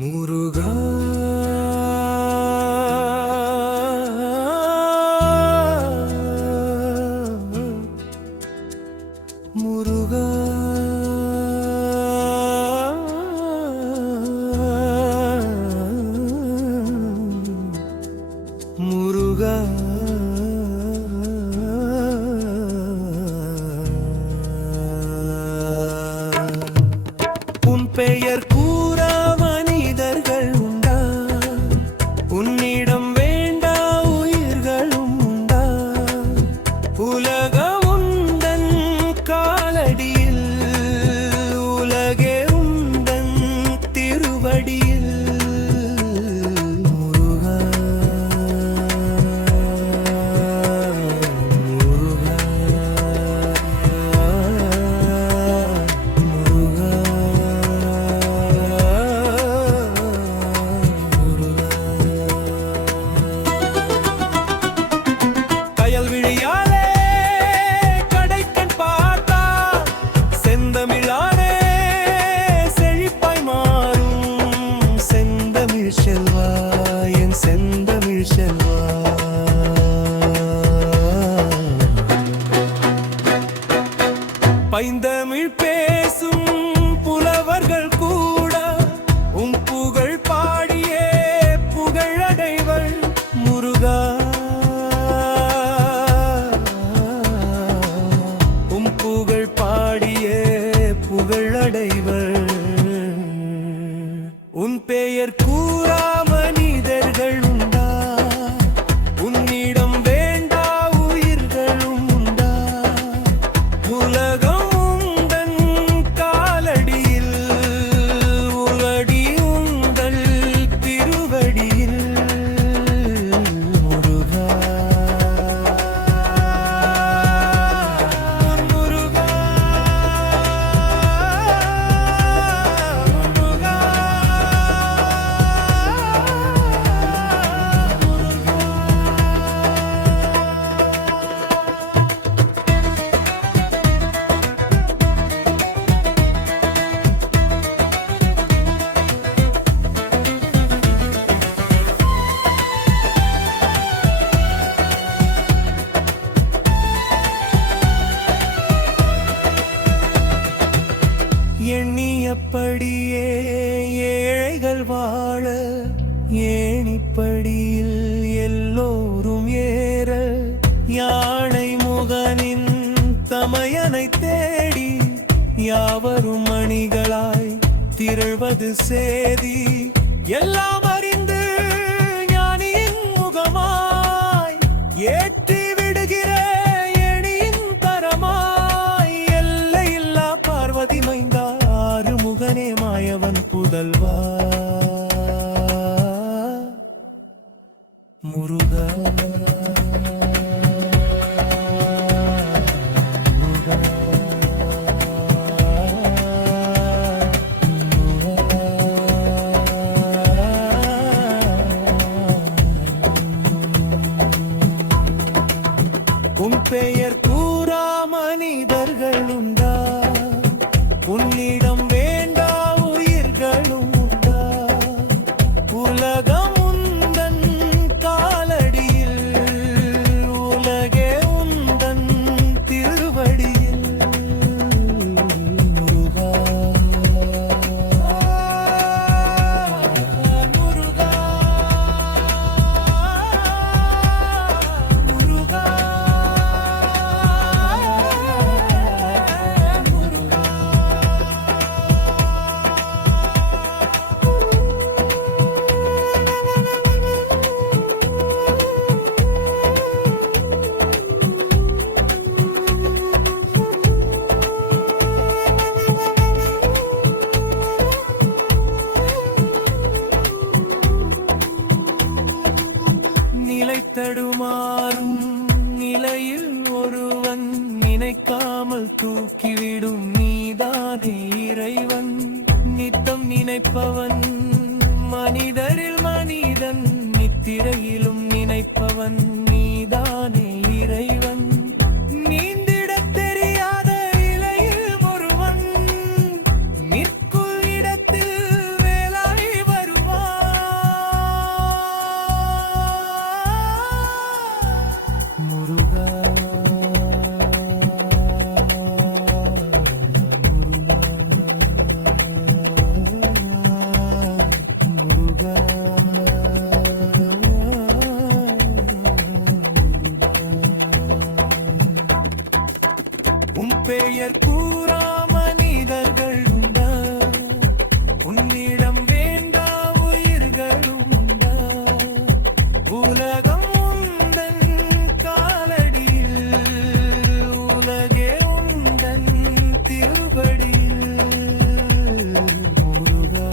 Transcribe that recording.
முருகா பைந்தமிழ் பேசும் புலவர்கள் கூட உம் புகழ் பாடியே புகழடைவள் முருகா. உம் புகழ் பாடியே புகழடைவள் உன் பெயர் கூறா மனிதர்கள் உண்டா? உன்னிடம் வேண்டா உயிர்களும் உண்டா? உலகம் எண்ணியப்படியே ஏழைகள் வாழ ஏணிப்படியில் எல்லோரும் ஏற யானை முகனின் தமையனை தேடி யாவரும் மணிகளாய் திரள்வது சேதி. எல்லாம் அறி பெயர் மாறும் நிலையில் ஒருவன் நினைக்காமல் தூக்கிவிடும் நீதானே இறைவன். நித்தம் நினைப்பவன் மனிதரில் பெயர் கூறாம நீதர்கள் உண்டா? உன்னிடம் வேண்டா உயிர்களும் உண்டா? உலகம் உந்தன் காலடியில் உலகே உந்தன் திருபடியில் முருகா